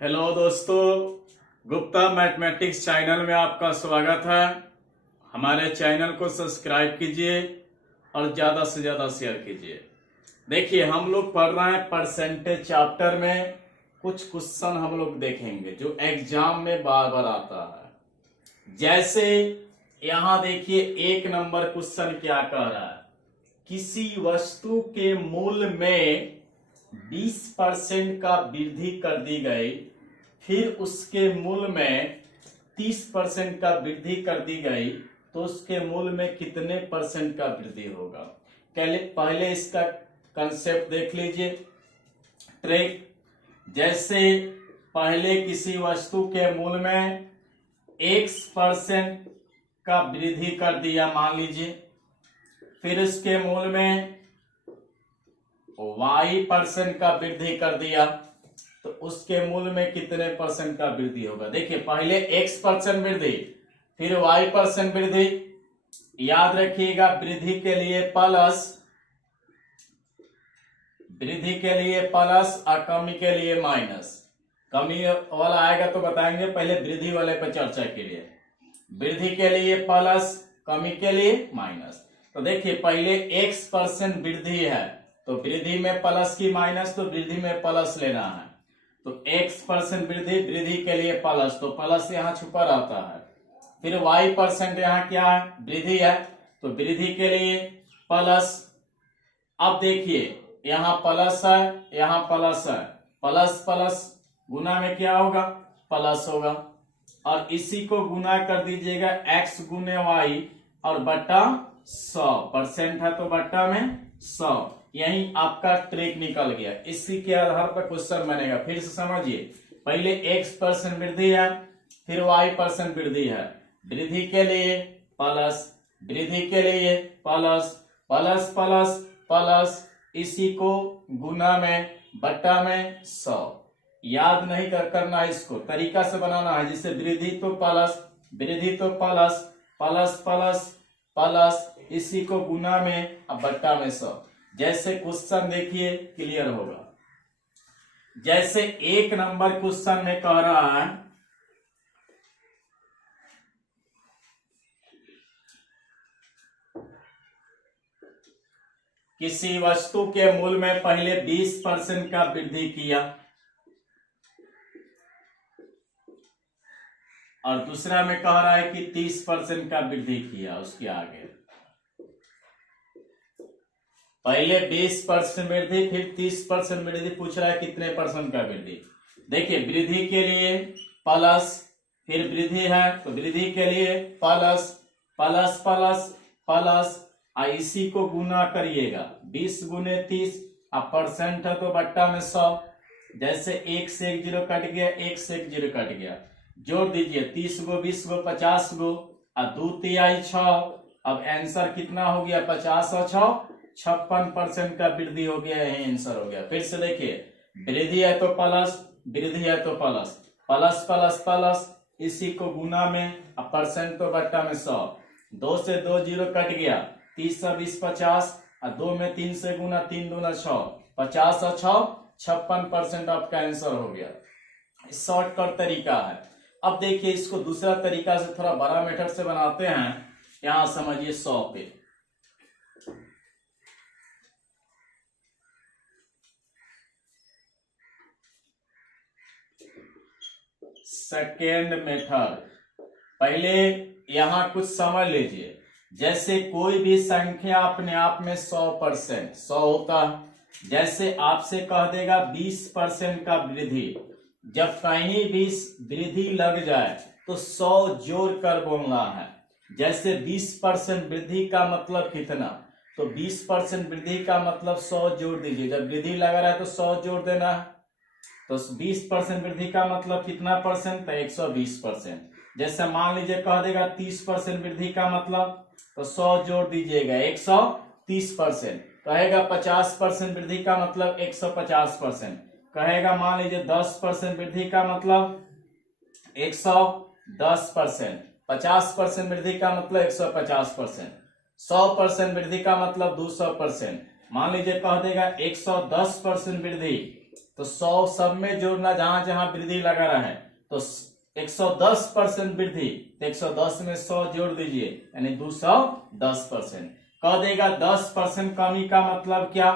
Hello दोस्तों, Gupta mathematics channel में आपका स्वागत है। हमारे चैनल को सब्सक्राइब कीजिए और ज्यादा से ज्यादा शेयर कीजिए। देखिए, हम लोग पढ़ रहे हैं परसेंटेज चैप्टर में। कुछ क्वेश्चन हम लोग देखेंगे जो एग्जाम में बार बार आता है। जैसे यहाँ देखिए, 1 नंबर क्वेश्चन क्या कह रहा है, किसी वस्तु के मूल्य में 20% का वृद्धि कर दी गई, फिर उसके मूल्य में 30% का वृद्धि कर दी गई, तो उसके मूल्य में कितने परसेंट का वृद्धि होगा। पहले इसका कंसेप्ट देख लीजिए। ट्रिक, जैसे पहले किसी वस्तु के मूल्य में X% का वृद्धि कर दिया मान लीजिए, फिर उसके मूल्य में Y% का वृद्धि कर दिया, तो उसके मूल्य में कितने परसेंट का वृद्धि होगा। देखिए, पहले X% वृद्धि, फिर Y% वृद्धि। याद रखिएगा, वृद्धि के लिए प्लस और कमी के लिए माइनस। कमी वाला आएगा तो बताएंगे, पहले वृद्धि वाले पर चर्चा के लिए। वृद्धि के लिए प्लस, कमी के लिए माइनस। तो देखिए, पहले X% वृद्धि है, तो वृद्धि में प्लस की माइनस, तो वृद्धि में प्लस लेना है। तो X% वृद्धि, वृद्धि के लिए प्लस, तो प्लस यहाँ छुपा रहता है। फिर Y% यहाँ क्या है, वृद्धि है, तो वृद्धि के लिए प्लस। अब देखिए, यहाँ प्लस है, यहाँ प्लस है, प्लस प्लस गुना में क्या होगा, प्लस होगा। और इसी को गुना कर दीजिएगा X गुने Y और बट्टा 100% है, तो बट्टा में 100। यही आपका ट्रिक निकल गया। इसी के आधार पर क्वेश्चन बनेगा। फिर से समझिए, पहले X% वृद्धि है, फिर Y% वृद्धि है। वृद्धि के लिए प्लस, वृद्धि के लिए प्लस, प्लस प्लस प्लस, इसी को गुना में बट्टा में 100। याद नहीं करना है, इसको तरीका से बनाना है, जिससे वृद्धि तो प्लस, वृद्धि तो प्लस, प्लस प्लस प्लस, इसी को गुना में अब बट्टा में 100। जैसे क्वेश्चन देखिए, क्लियर होगा। जैसे 1 नंबर क्वेश्चन में कह रहा है, किसी वस्तु के मूल्य में पहले 20% का वृद्धि किया, और दूसरा में कह रहा है कि 30% का वृद्धि किया। उसके आगे पहले 20% वृद्धि, फिर 30% वृद्धि, पूछ रहा है कितने परसेंट का वृद्धि। देखिए, वृद्धि के लिए प्लस, फिर वृद्धि है तो वृद्धि के लिए प्लस, प्लस प्लस प्लस, और इसी को गुना करिएगा, 20 गुने 30, अब परसेंट है तो बट्टा में 100। जैसे 1 से 1 जीरो कट गया, 1 से 1 जीरो कट गया, जोड़ दीजिए 30 गो, 20 गो, 50 गो, और 2 तिहाई 6। अब आंसर कितना हो गया, 50 और 6 56% का वृद्धि हो गया। यही आंसर हो गया। फिर से देखिए, वृद्धि है तो प्लस, वृद्धि है तो प्लस, प्लस प्लस प्लस, इसी को गुना में, अब परसेंट तो बट्टा में 100। 2 से 2 जीरो कट गया, 30 से 20 50, और 2 में 3 से गुना, 3 दूना 6, 50 और 6 56% आपका आंसर हो गया। शॉर्टकट तरीका है। अब देखिए, इसको दूसरा तरीका से थोड़ा बड़ा मेथड से बनाते हैं। यहां समझिए 100 पे, सेकेंड मेथड। पहले यहां कुछ समझ लीजिए। जैसे कोई भी संख्या अपने आप में 100% 100 होता है। जैसे आपसे कह देगा 20% का वृद्धि, जब कहीं भी वृद्धि लग जाए तो 100 जोड़ कर बोलना है। जैसे 20% वृद्धि का मतलब कितना, तो 20% वृद्धि का मतलब 100 जोड़ दीजिए। जब वृद्धि लगा रहा है तो 100 जोड़ देना है। तो 20% वृद्धि का मतलब कितना परसेंट, तो 120%। जैसे मान लीजिए कह देगा 30% वृद्धि का मतलब, तो 100 जोड़ दीजिएगा, 130%। कहेगा 50% वृद्धि का मतलब 150%। कहेगा मान लीजिए 10% वृद्धि का मतलब 110%। 50% वृद्धि का मतलब 150%। 100% वृद्धि का मतलब 200%। मान लीजिए कह देगा 110% वृद्धि, तो 100 सब में जोड़ना, जहां जहां वृद्धि लगा रहा है तो 110% वृद्धि, तो 110 में 100 जोड़ दीजिए यानी 210%। कह देगा 10% कमी का मतलब क्या,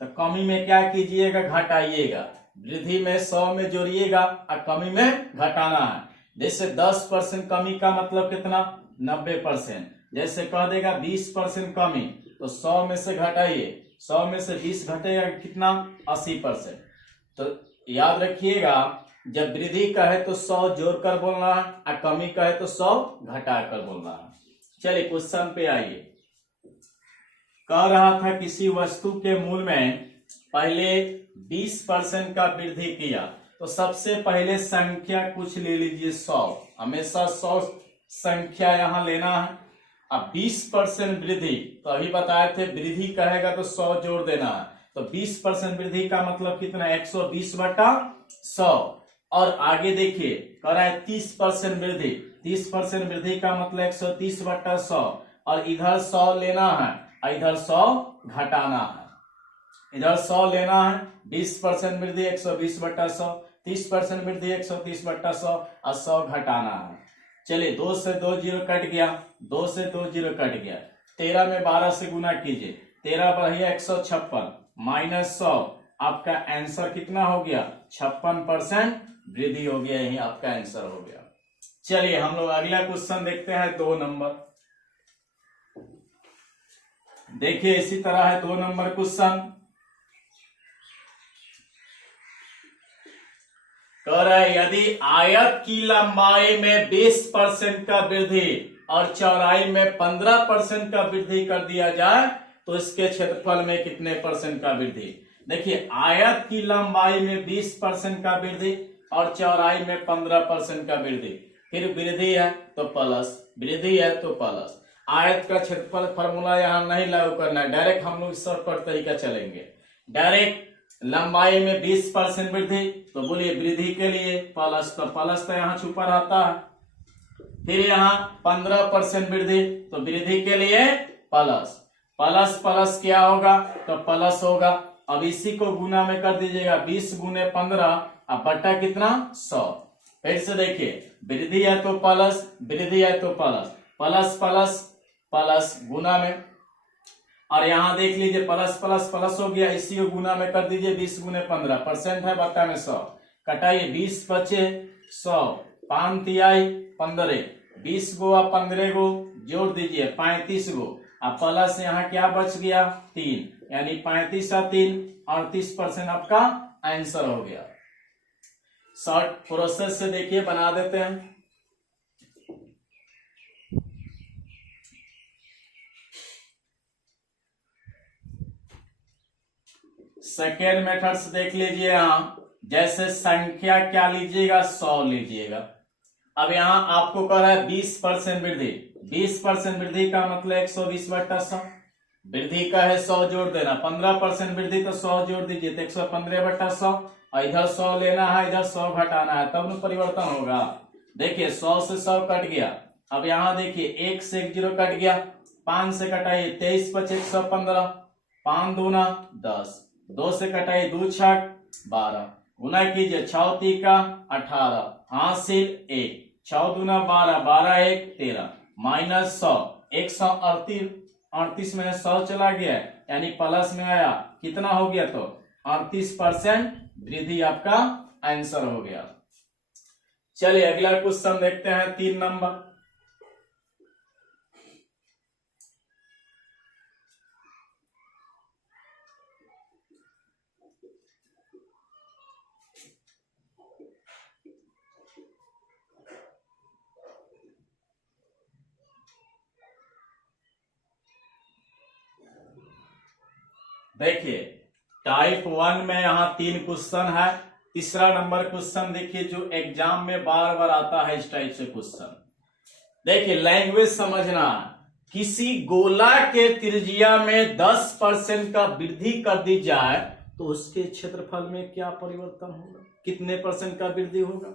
तो कमी में क्या कीजिएगा, घटाइएगा। वृद्धि में 100 में जोड़िएगा और कमी में घटाना है। जैसे 10% कमी का मतलब कितना, 90%। जैसे कह देगा 20% कमी, तो 100 में से घटाइए, 100 में से 20 घटेगा कितना, 80%। तो याद रखिएगा, जब वृद्धि कहे तो 100 जोड़कर बोलना है और कमी कहे तो 100 घटाकर बोलना है। चलिए क्वेश्चन पे आइए। कह रहा था किसी वस्तु के मूल्य में पहले 20% का वृद्धि किया, तो सबसे पहले संख्या कुछ ले लीजिए 100, हमेशा 100 संख्या यहां लेना है। अब 20% वृद्धि, तो अभी बताए थे वृद्धि कहेगा तो 100 जोड़ देना है, तो 20% वृद्धि का मतलब कितना, 120/100। और आगे देखिए कह रहा है 30% वृद्धि, 30% वृद्धि का मतलब 130/100, और इधर 100 लेना है और इधर 100 घटाना है। इधर 100 लेना है, 20% वृद्धि 120/100, 30% वृद्धि 130/100 और 100 घटाना है। चलिए 2 से 2 जीरो कट गया, 2 से 2 जीरो कट गया। 13 में 12 से गुना कीजिए, 13 बढ़िया 156 माइनस 100, आपका आंसर कितना हो गया, 56% वृद्धि हो गया, यही आपका आंसर हो गया। चलिए हम लोग अगला क्वेश्चन देखते हैं, 2 नंबर। देखिए इसी तरह है 2 नंबर क्वेश्चन। कह रहा है यदि आयत की लंबाई में 20% का वृद्धि और चौड़ाई में 15% का वृद्धि कर दिया जाए तो इसके क्षेत्रफल में कितने परसेंट का वृद्धि। देखिए आयत की लंबाई में 20% का वृद्धि और चौड़ाई में 15% का वृद्धि, फिर वृद्धि है तो प्लस, वृद्धि है तो प्लस। आयत का क्षेत्रफल फॉर्मूला यहां नहीं लागू करना है, डायरेक्ट हम लोग शॉर्टकट तरीका चलेंगे। डायरेक्ट लंबाई में 20% वृद्धि, तो बोलिए वृद्धि के लिए प्लस, तो प्लस तो यहाँ छुपा रहता है। फिर यहाँ 15% वृद्धि, तो वृद्धि के लिए प्लस, प्लस प्लस क्या होगा, तो प्लस होगा। अब इसी को गुना में कर दीजिएगा, 20 गुने 15 अब बट्टा कितना, 100। फिर से देखिए वृद्धि है तो प्लस, वृद्धि है तो प्लस, प्लस प्लस प्लस गुना में, और यहाँ देख लीजिए प्लस प्लस प्लस हो गया, इसी को गुना में कर दीजिए, 20 गुने 15% है, बट्टा में 100, कटाइए 20 बचे 100, 5 तिहाई 15, 20 गो और 15 गो जोड़ दीजिए 35 गो, अब प्लस यहाँ क्या बच गया 3, यानी 35 और 3 38% आपका आंसर हो गया। शॉर्ट प्रोसेस से देखिए बना देते हैं। सेकेंड मेथड से देख लीजिए, यहाँ जैसे संख्या क्या लीजिएगा, 100 लीजिएगा। अब यहाँ आपको कह रहा है 20% वृद्धि, 20% वृद्धि का मतलब 120/100, वृद्धि का है 100 जोड़ देना, 15% वृद्धि तो 100 जोड़ दीजिए तो 115/100, और इधर 100 लेना है, इधर 100 घटाना है, तब न परिवर्तन होगा। देखिए 100 से 100 कट गया। अब यहाँ देखिए 1 से 1 जीरो कट गया, 5 से कटाइए 23 बचे 115, 5 दूना 10, 2 से कटाइए 2 छक 12, गुना कीजिए 6 तीका 18, हासिल 1, 6 दूना 12, 12 1 13, माइनस 100, 138 में 100 चला गया यानी प्लस में आया, कितना हो गया, तो 38% वृद्धि आपका आंसर हो गया। चलिए अगला क्वेश्चन देखते हैं, 3 नंबर। देखिए टाइप 1 में यहाँ 3 क्वेश्चन है। तीसरा नंबर क्वेश्चन देखिए जो एग्जाम में बार बार आता है इस टाइप से क्वेश्चन। देखिए लैंग्वेज समझना, किसी गोला के त्रिज्या में 10% का वृद्धि कर दी जाए तो उसके क्षेत्रफल में क्या परिवर्तन होगा, कितने परसेंट का वृद्धि होगा।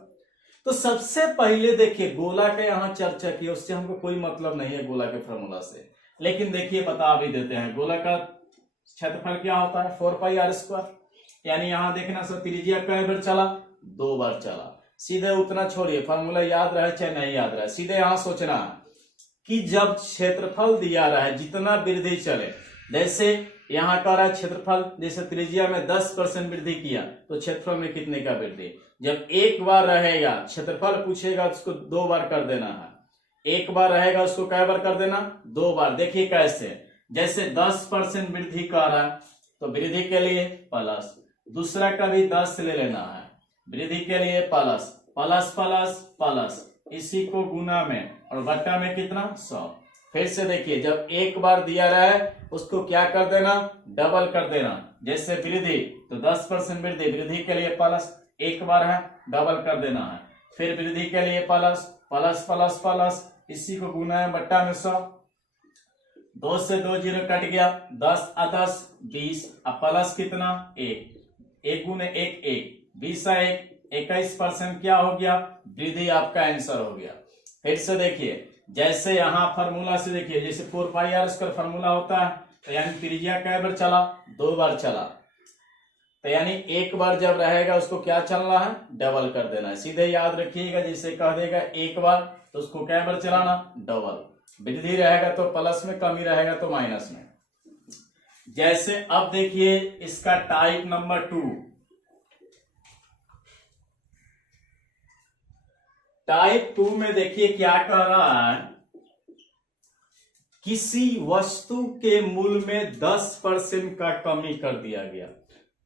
तो सबसे पहले देखिए गोला के यहाँ चर्चा की, उससे हमको कोई मतलब नहीं है गोला के फॉर्मूला से, लेकिन देखिए बता भी देते हैं। गोला का क्षेत्रफल क्या होता है 4πr²। यानी यहाँ देखना सर त्रिज्या कई बार चला, 2 बार चला। सीधे उतना छोड़िए, फॉर्मूला याद रहे चाहे नहीं याद रहे, सीधे यहाँ सोचना है कि जब क्षेत्रफल दिया रहा है जितना वृद्धि चले, जैसे यहाँ कह रहा है क्षेत्रफल, जैसे त्रिज्या में 10% वृद्धि किया तो क्षेत्रफल में कितने का वृद्धि, जब एक बार रहेगा क्षेत्रफल पूछेगा उसको 2 बार कर देना है, एक बार रहेगा उसको कै बार कर देना, 2 बार। देखिए कैसे, जैसे 10% वृद्धि कर रहा है तो वृद्धि के लिए प्लस, दूसरा का भी 10 ले लेना है, वृद्धि के लिए प्लस प्लस प्लस प्लस, इसी को गुना में और बट्टा में कितना 100। फिर से देखिए, जब एक बार दिया रहा है उसको क्या कर देना, डबल कर देना। जैसे वृद्धि तो 10% वृद्धि, वृद्धि के लिए प्लस, एक बार है डबल कर देना है, फिर वृद्धि के लिए प्लस प्लस प्लस प्लस, इसी को गुना है बट्टा में 100। 2 से 2 जीरो कट गया, 10 आ 10 20, अब प्लस कितना 1, 1 गुने 1 1, 20 आ 1, 21% क्या हो गया, वृद्धि आपका आंसर हो गया। फिर से देखिए, जैसे यहाँ फार्मूला से देखिए, जैसे 4 पाई आर स्क्वायर फार्मूला होता है, तो यानी त्रिज्या कै बार चला, 2 बार चला, तो यानी एक बार जब रहेगा उसको क्या चलना है, डबल कर देना है। सीधे याद रखिएगा, जैसे कह देगा एक बार तो उसको कै बार चलाना, डबल। वृद्धि रहेगा तो प्लस में, कमी रहेगा तो माइनस में। जैसे अब देखिए इसका टाइप नंबर 2, टाइप 2 में देखिए क्या कह रहा है, किसी वस्तु के मूल्य में 10% का कमी कर दिया गया,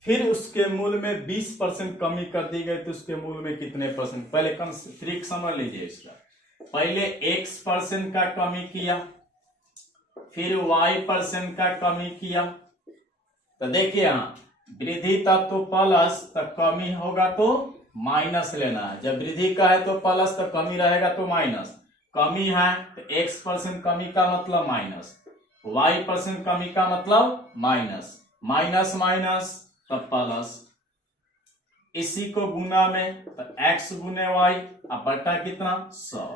फिर उसके मूल्य में 20% कमी कर दी गई, तो उसके मूल्य में कितने परसेंट। पहले ट्रिक समझ लीजिए इसका, पहले x% का कमी किया, फिर y% का कमी किया, तो देखिए यहाँ वृद्धि तब तो प्लस, तब कमी होगा तो माइनस लेना है। जब वृद्धि का है तो प्लस, तो कमी रहेगा तो माइनस। कमी है तो x% कमी का मतलब माइनस, y% कमी का मतलब माइनस, माइनस माइनस तब प्लस, इसी को गुना में तो x गुने y, अब बटा कितना 100।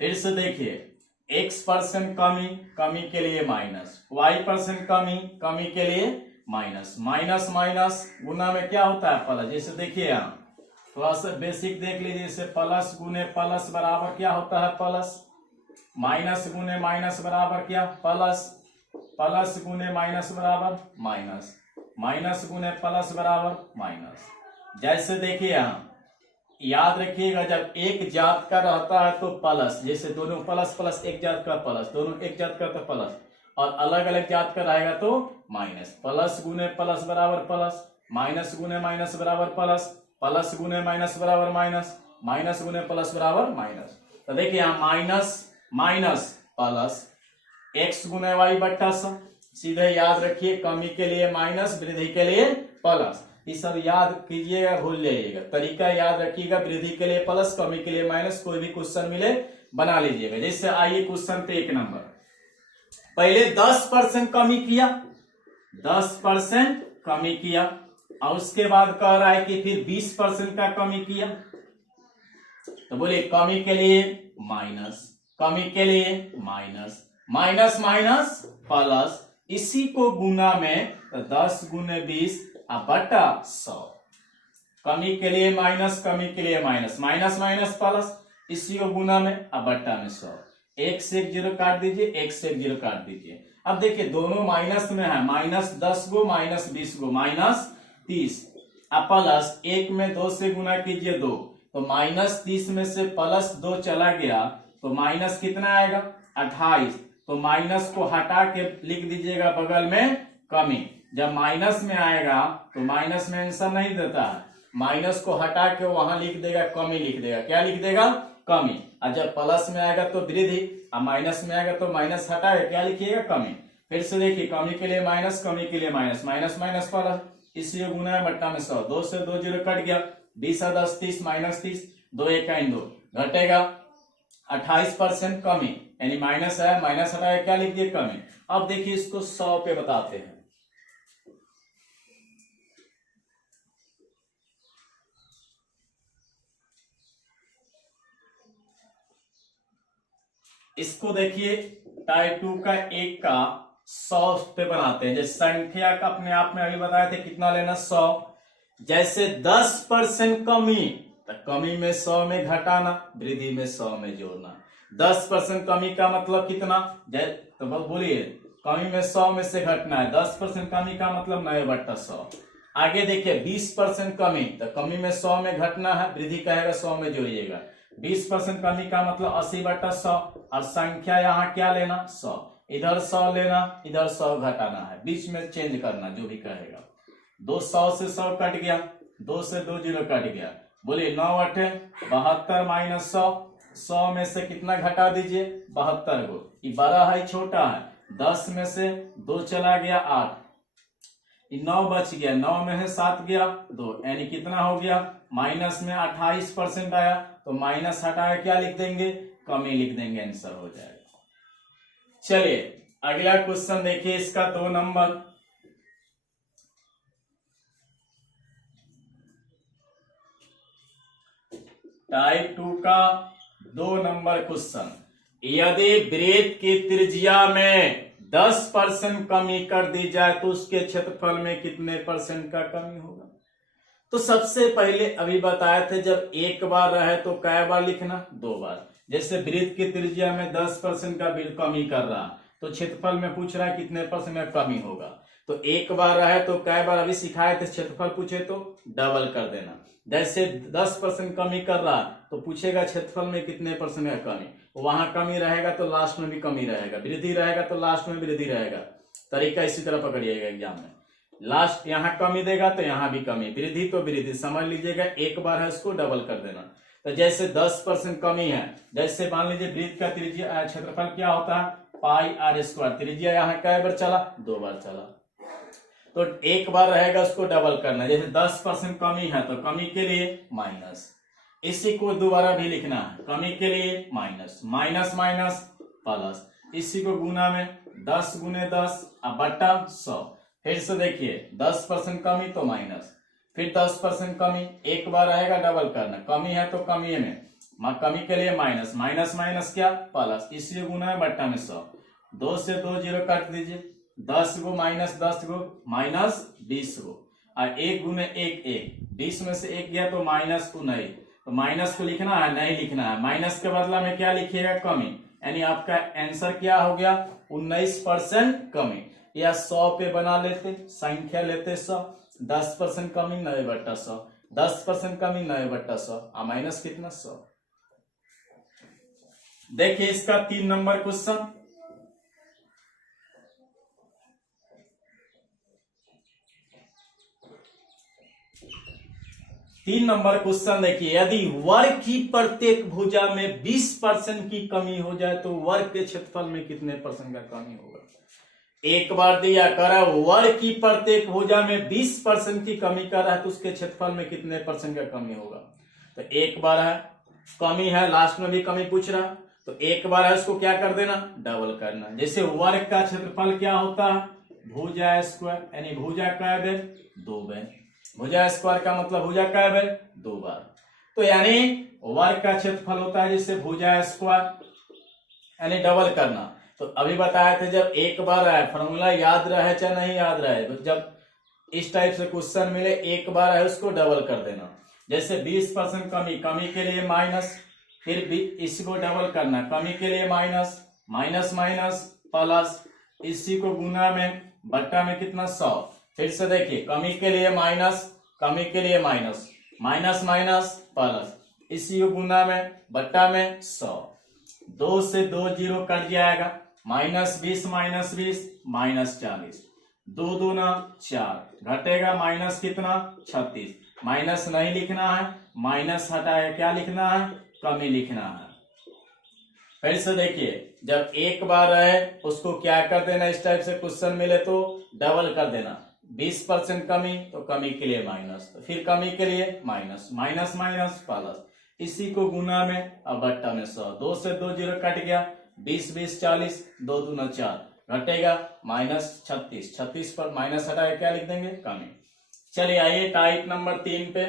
फिर से देखिए, x% कमी, कमी के लिए माइनस, y% कमी, कमी के लिए माइनस, माइनस माइनस गुना में क्या होता है प्लस। जैसे देखिए यहाँ थोड़ा सा बेसिक देख लीजिए, जैसे प्लस गुने प्लस बराबर क्या होता है प्लस, माइनस गुने माइनस बराबर क्या प्लस, प्लस गुने माइनस बराबर माइनस, माइनस गुने प्लस बराबर माइनस। जैसे देखिए यहाँ याद रखिएगा, जब एक जात का रहता है तो प्लस, जैसे दोनों प्लस प्लस, एक जात का प्लस, दोनों एक जात का तो प्लस, और अलग अलग जात का रहेगा तो माइनस। प्लस गुने प्लस बराबर प्लस, माइनस गुने माइनस बराबर प्लस, प्लस गुने माइनस बराबर माइनस, माइनस गुने प्लस बराबर माइनस। तो देखिए यहाँ माइनस माइनस प्लस, एक्स गुने वाई बट्टा 100। सीधे याद रखिए, कमी के लिए माइनस, वृद्धि के लिए प्लस, ये सब याद कीजिएगा, भूल जाइएगा, तरीका याद रखिएगा। वृद्धि के लिए प्लस, कमी के लिए माइनस, कोई भी क्वेश्चन मिले बना लीजिएगा। जैसे आइए क्वेश्चन पे 1 नंबर, पहले 10% कमी किया, 10% कमी किया, और उसके बाद कह रहा है कि फिर 20% का कमी किया, तो बोले कमी के लिए माइनस, कमी के लिए माइनस, माइनस माइनस प्लस, इसी को गुना में तो 10 गुने 20 बटा 100। कमी के लिए माइनस, कमी के लिए माइनस, माइनस माइनस प्लस, इसी को गुना में बट्टा में 100। 1 से 1 जीरो काट दीजिए, 1 से 1 जीरो काट दीजिए। अब देखिए दोनों माइनस में है, माइनस 10 गो माइनस 20 गो माइनस 30, अब प्लस 1 में 2 से गुना कीजिए 2, तो माइनस 30 में से प्लस 2 चला गया तो माइनस कितना आएगा 28, तो माइनस को हटा के लिख दीजिएगा बगल में कमी। जब माइनस में आएगा तो माइनस में आंसर नहीं देता है, माइनस को हटा के वहां लिख देगा कमी, लिख देगा क्या लिख देगा कमी। और जब प्लस में आएगा तो वृद्धि, और माइनस में आएगा तो माइनस हटाएगा क्या लिखिएगा कमी। फिर से देखिए, कमी के लिए माइनस, कमी के लिए माइनस, माइनस माइनस प्लस, इसी गुना है बट्टा में 100। 2 से 2 जीरो कट गया, 20 और 10 30, माइनस 30, 2 1 2 घटेगा 28% कमी, यानी माइनस है, माइनस हटाएगा क्या लिख दिए कमी। अब देखिए इसको 100 पे बताते हैं। इसको देखिए टाइप 2 का 1 का 100 पे बनाते हैं। जैसे संख्या का अपने आप में अभी बताए थे कितना लेना 100। जैसे 10% कमी, तो कमी में 100 में घटाना, वृद्धि में 100 में जोड़ना। 10% कमी का मतलब कितना, तो बोलिए कमी में 100 में से घटना है। 10% कमी का मतलब 9/100। आगे देखिए 20% कमी, तो कमी में 100 में घटना है, वृद्धि कहेगा 100 में जोड़िएगा। 20% कमी का मतलब 80/100। और संख्या यहाँ क्या लेना 100, इधर 100 लेना, इधर 100 घटाना है, बीच में चेंज करना जो भी कहेगा। 200 से 100 कट गया, 2 से 2 0 कट गया। बोलिए 9 8 72 माइनस 100। 100 में से कितना घटा दीजिए 72 को, ये बड़ा है छोटा है। 10 में से 2 चला गया 8, 9 बच गया, 9 में से 7 गया 2, यानी कितना हो गया माइनस में 28% आया। तो माइनस हटाया क्या लिख देंगे, कमी लिख देंगे, आंसर हो जाएगा। चलिए अगला क्वेश्चन देखिए, इसका 2 नंबर। टाइप 2 का 2 नंबर क्वेश्चन। यदि वृत्त की त्रिज्या में 10% कमी कर दी जाए तो उसके क्षेत्रफल में कितने % का कमी होगा। तो सबसे पहले अभी बताए थे जब एक बार रहे तो कै बार लिखना, 2 बार। जैसे वृत्त की त्रिज्या में 10% का कमी कर रहा, तो क्षेत्रफल में पूछ रहा है कितने % का कमी होगा। तो एक बार रहे तो कै बार, अभी सिखाए थे, क्षेत्रफल पूछे तो डबल कर देना। जैसे 10% कमी कर रहा तो पूछेगा क्षेत्रफल में कितने % का कमी, वहां कमी रहेगा तो लास्ट में भी कमी रहेगा, वृद्धि रहेगा तो लास्ट में वृद्धि रहेगा। तरीका इसी तरह पकड़िएगा एग्जाम में, लास्ट यहाँ कमी देगा तो यहाँ भी कमी, वृद्धि तो वृद्धि, समझ लीजिएगा। एक बार है उसको डबल कर देना। तो जैसे 10% कमी है, जैसे मान लीजिए वृत्त का त्रिज्या क्षेत्रफल क्या होता है πr², त्रिज्या यहाँ कै बार चला 2 बार चला, तो एक बार रहेगा उसको डबल करना। जैसे 10% कमी है तो कमी के लिए माइनस, इसी को दोबारा भी लिखना है, कमी के लिए माइनस, माइनस माइनस प्लस, इसी को गुना में 10 × 10 बटा 100। फिर से देखिए 10% कमी तो माइनस, फिर 10% कमी, एक बार रहेगा डबल करना, कमी है तो कमी में, कमी के लिए माइनस, माइनस माइनस क्या प्लस, इसी गुना में बट्टा में 100। 2 से 2 0 काट दीजिए, 10 गो माइनस 10 गो माइनस 20 गो, और 1 × 1 1, 20 में से 1 गया तो माइनस 19, तो माइनस को लिखना है नहीं लिखना है, माइनस के बदला में क्या लिखिएगा कमी, यानी आपका आंसर क्या हो गया 19% कमी। या 100 पे बना लेते, संख्या लेते 100, 10% कमी 9/100, 10% कमी 9/100, माइनस कितना 100। देखिए इसका 3 नंबर क्वेश्चन। तीन नंबर क्वेश्चन देखिए, यदि वर्ग की प्रत्येक भुजा में 20% की कमी हो जाए तो वर्ग के क्षेत्रफल में कितने % का कमी होगा। एक बार दिया करा वर्ग की प्रत्येक भुजा में 20% की कमी कर रहा है तो उसके क्षेत्रफल में कितने % का कमी होगा। तो एक बार है कमी है, लास्ट में भी कमी पूछ रहा, तो एक बार है उसको क्या कर देना डबल करना। जैसे वर्ग का क्षेत्रफल क्या होता है भुजा स्क्वायर, यानी भुजा का बेर 2 बेर, भुजा स्क्वायर का मतलब भुजा का बेर 2 बार, तो यानी वर्ग का क्षेत्रफल होता है जिससे भुजा स्क्वायर यानी डबल करना। तो अभी बताए थे जब एक बार आए, फॉर्मूला याद रहे चाहे नहीं याद रहे, तो जब इस टाइप से क्वेश्चन मिले एक बार आए उसको डबल कर देना। जैसे 20% कमी, कमी के लिए माइनस, फिर भी इसको डबल करना, कमी के लिए माइनस, माइनस माइनस प्लस, इसी को गुना में बट्टा में कितना 100। फिर से देखिए कमी के लिए माइनस, कमी के लिए माइनस, माइनस माइनस प्लस, इसी को गुना में बट्टा में 100। 2 से 2 0 कट जाएगा, -20 -20 -40, 2 दूना 4, घटेगा माइनस कितना 36, माइनस नहीं लिखना है, माइनस हटाया क्या लिखना है कमी लिखना है। फिर से देखिए जब एक बार रहे उसको क्या कर देना, इस टाइप से क्वेश्चन मिले तो डबल कर देना, 20% कमी तो कमी के लिए माइनस, तो फिर कमी के लिए माइनस, माइनस माइनस प्लस, इसी को गुना में अब बट्टा में 100। 2 से 2 0 कट गया, 20 20 40, 2 दूना 4, घटेगा -36, 36 पर माइनस हटाया क्या लिख देंगे कमी। चलिए आइए टाइप नंबर 3 पे।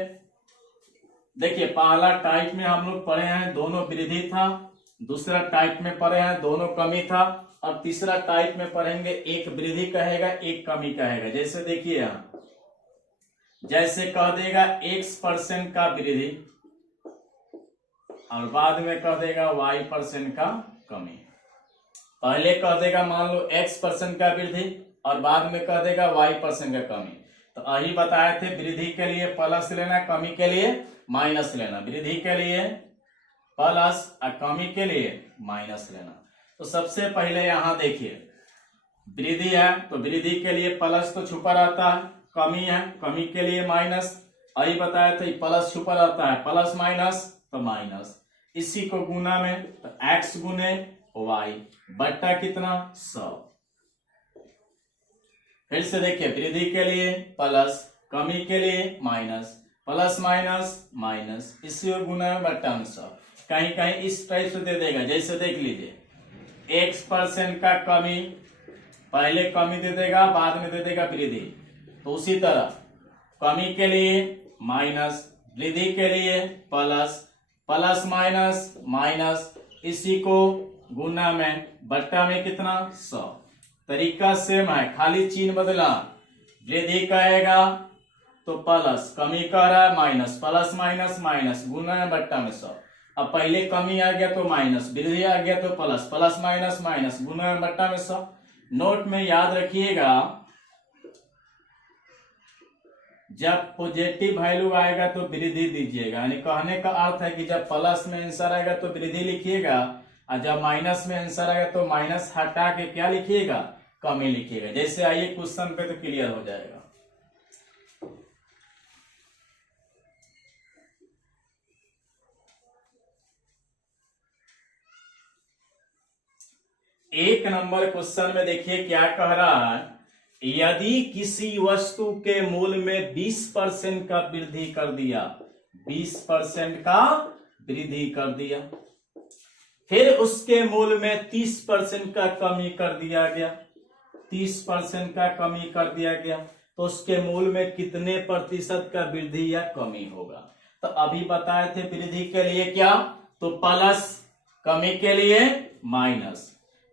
देखिए पहला टाइप में हम लोग पढ़े हैं दोनों वृद्धि था, दूसरा टाइप में पढ़े हैं दोनों कमी था, और तीसरा टाइप में पढ़ेंगे, एक वृद्धि कहेगा एक कमी कहेगा। जैसे देखिए यहाँ, जैसे कह देगा x% का वृद्धि और बाद में कह देगा y% का कमी। पहले कह देगा मान लो x% का वृद्धि और बाद में कह देगा y% का कमी। तो यही बताए थे, वृद्धि के लिए प्लस लेना, कमी के लिए माइनस लेना। वृद्धि के लिए प्लस और कमी के लिए माइनस लेना। तो सबसे पहले यहाँ देखिए, वृद्धि है तो वृद्धि के लिए प्लस तो छुपा रहता है, कमी है कमी के लिए माइनस। यही बताया था, प्लस छुपा रहता है, प्लस माइनस तो माइनस। इसी को गुना में तो x गुने y बट्टा कितना 100। फिर से देखिए, वृद्धि के लिए प्लस, कमी के लिए माइनस, प्लस माइनस माइनस, इसी को गुना में बट्टा में 100। कहीं कहीं इस टाइप से दे देगा, जैसे देख लीजिए x% का कमी, पहले कमी दे देगा बाद में दे देगा वृद्धि। तो उसी तरह कमी के लिए माइनस, वृद्धि के लिए प्लस, प्लस माइनस माइनस, इसी को गुना में बट्टा में कितना 100। तरीका सेम है, खाली चिन्ह बदला। वृद्धि कहेगा तो प्लस, कमी कह रहा है माइनस, प्लस माइनस माइनस, गुना में बट्टा में 100। अब पहले कमी आ गया तो माइनस, वृद्धि आ गया तो प्लस, प्लस माइनस माइनस, गुना में बट्टा में 100। नोट में याद रखिएगा, जब पॉजिटिव वैल्यू आएगा तो वृद्धि दीजिएगा। यानी कहने का अर्थ है कि जब प्लस में आंसर आएगा तो वृद्धि लिखिएगा, और जब माइनस में आंसर आएगा तो माइनस हटा के क्या लिखिएगा, कमी लिखिएगा। जैसे आइए क्वेश्चन पे तो क्लियर हो जाएगा। एक नंबर क्वेश्चन में देखिए क्या कह रहा है, यदि किसी वस्तु के मूल्य में 20% का वृद्धि कर दिया, 20% का वृद्धि कर दिया, फिर उसके मूल्य में 30% का कमी कर दिया गया, 30% का कमी कर दिया गया, तो उसके मूल्य में कितने प्रतिशत का वृद्धि या कमी होगा। तो अभी बताए थे वृद्धि के लिए क्या, तो प्लस, कमी के लिए माइनस,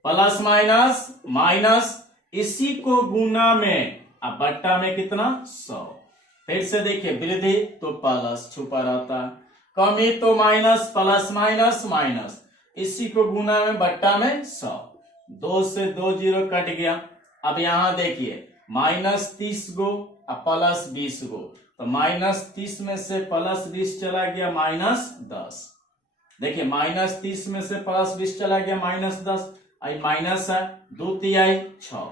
प्लस माइनस माइनस, इसी को गुना में अब बट्टा में कितना 100। फिर से देखिए, वृद्धि तो प्लस छुपा रहता है, कमी तो माइनस, प्लस माइनस माइनस, इसी को गुना में बट्टा में 100। 2 से 2 जीरो कट गया। अब यहां देखिए -30 गो और प्लस 20 गो, तो -30 में से प्लस 20 चला गया -10। देखिए -30 में से प्लस 20 चला गया -10, आई माइनस है, 2 तिहाई 6,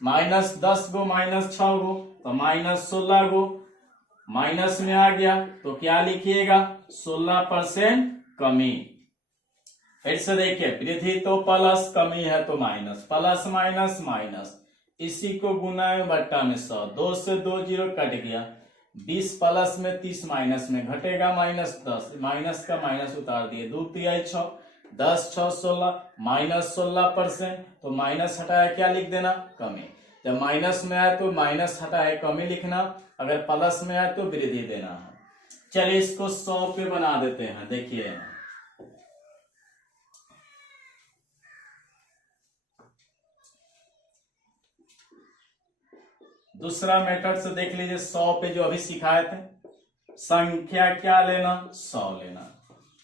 -10 गो -6 गो तो -16 गो, माइनस में आ गया तो क्या लिखिएगा 16% कमी। फिर से देखिए, वृद्धि तो प्लस, कमी है तो माइनस, प्लस माइनस माइनस, इसी को गुना में बट्टा में 100। 2 से 2 जीरो कट गया, 20 प्लस में 30 माइनस में घटेगा -10, माइनस का माइनस उतार दिए, 2 तिहाई 6, 10 6 16, -16%, तो माइनस हटाया क्या लिख देना, कमी। जब माइनस में आए तो माइनस हटाए कमी लिखना, अगर प्लस में आए तो वृद्धि देना है। चलिए इसको 100 पे बना देते हैं। देखिए दूसरा मेथड से देख लीजिए, 100 पे जो अभी सिखाए थे, संख्या क्या लेना, 100 लेना।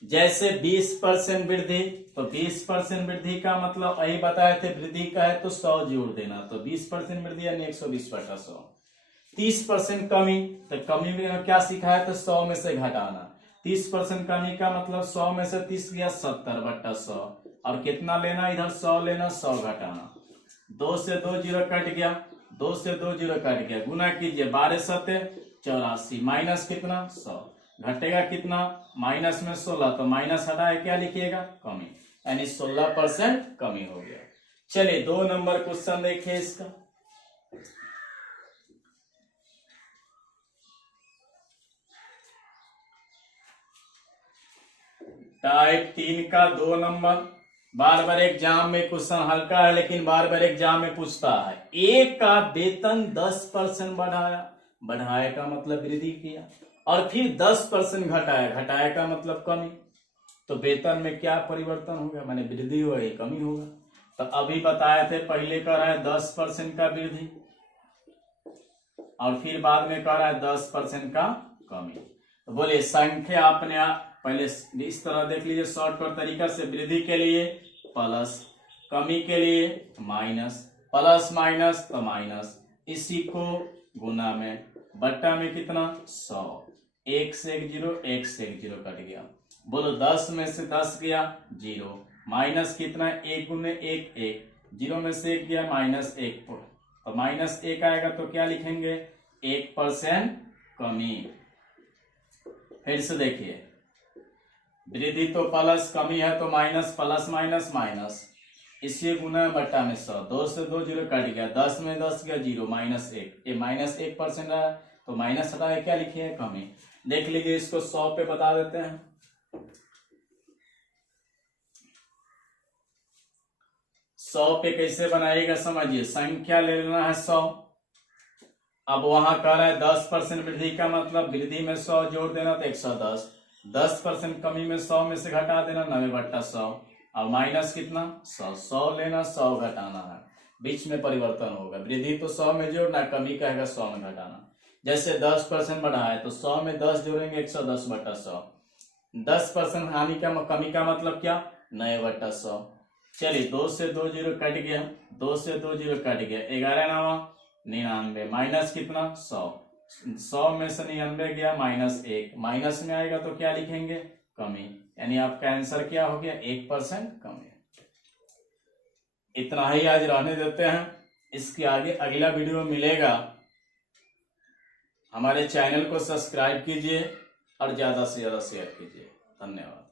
जैसे 20% वृद्धि, तो 20% वृद्धि का मतलब यही बताए थे, वृद्धि का है तो 100 जोड़ देना, तो 20% वृद्धि यानी 120/100। 30% कमी, तो कमी में क्या सिखाया था, 100 में से घटाना। 30% कमी का मतलब 100 में से 30 गया 70/100, और कितना लेना, इधर 100 लेना, 100 घटाना। 2 से 2 जीरो कट गया, 2 से 2 जीरो कट गया, गुना कीजिए, 12 7 84, माइनस कितना 100, घटेगा कितना, माइनस में 16, तो माइनस हटाए क्या लिखिएगा, कमी, यानी 16% कमी हो गया। चलिए 2 नंबर क्वेश्चन देखिए इसका। टाइप 3 का 2 नंबर, बार बार एग्जाम में क्वेश्चन हल्का है लेकिन बार बार एग्जाम में पूछता है। एक का वेतन 10% बढ़ाया, बढ़ाए का मतलब वृद्धि किया, और फिर 10% घटाया, घटाए का मतलब कमी। तो वेतन में क्या परिवर्तन होगा, माने वृद्धि होगा कमी होगा। तो अभी बताए थे पहले कर रहा है 10% का वृद्धि और फिर बाद में कर रहा है 10% का कमी। तो बोलिए संख्या अपने पहले इस तरह देख लीजिए शॉर्टकट तरीका से, वृद्धि के लिए प्लस, कमी के लिए माइनस, प्लस माइनस तो माइनस, इसी को गुना में बट्टा में कितना 100, 1 से 1 0, 1 से 1 0 कट गया। बोलो 10 में से 10 गया 0, माइनस कितना 1 गुने 1 1, 0 में से 1 गया -1, तो -1 आएगा तो क्या लिखेंगे 1% कमी। फिर से देखिए वृद्धि तो प्लस, कमी है तो माइनस, प्लस माइनस माइनस, इसी गुना बट्टा में 100, 2 से 2 0 कट गया, 10 में 10 गया 0, -1, ये -1% आया तो माइनस हटा के क्या लिखे कमी। देख लीजिए इसको 100 पे बता देते हैं। 100 पे कैसे बनाइएगा समझिए, संख्या ले लेना है 100, अब वहां कह रहा है 10% वृद्धि का मतलब वृद्धि में 100 जोड़ देना तो 110, 10% कमी में 100 में से घटा देना 90/100, और माइनस कितना 100, 100 लेना 100 घटाना है, बीच में परिवर्तन होगा, वृद्धि तो 100 में जोड़ना, कमी कहेगा 100 में घटाना। जैसे 10% बढ़ा है तो 100 में 10 जोड़ेंगे 110/100, 10% हानि का कमी का मतलब क्या 90/100। चलिए 2 से 2 0 कट गया, 2 से 2 0 कट गया, 11 9 99, माइनस कितना 100, 100 में से 99 गया -1, माइनस में आएगा तो क्या लिखेंगे कमी, यानी आपका आंसर क्या हो गया 1% कमी। इतना ही आज रहने देते हैं, इसके आगे अगला वीडियो मिलेगा। हमारे चैनल को सब्सक्राइब कीजिए और ज्यादा से ज्यादा शेयर कीजिए। धन्यवाद।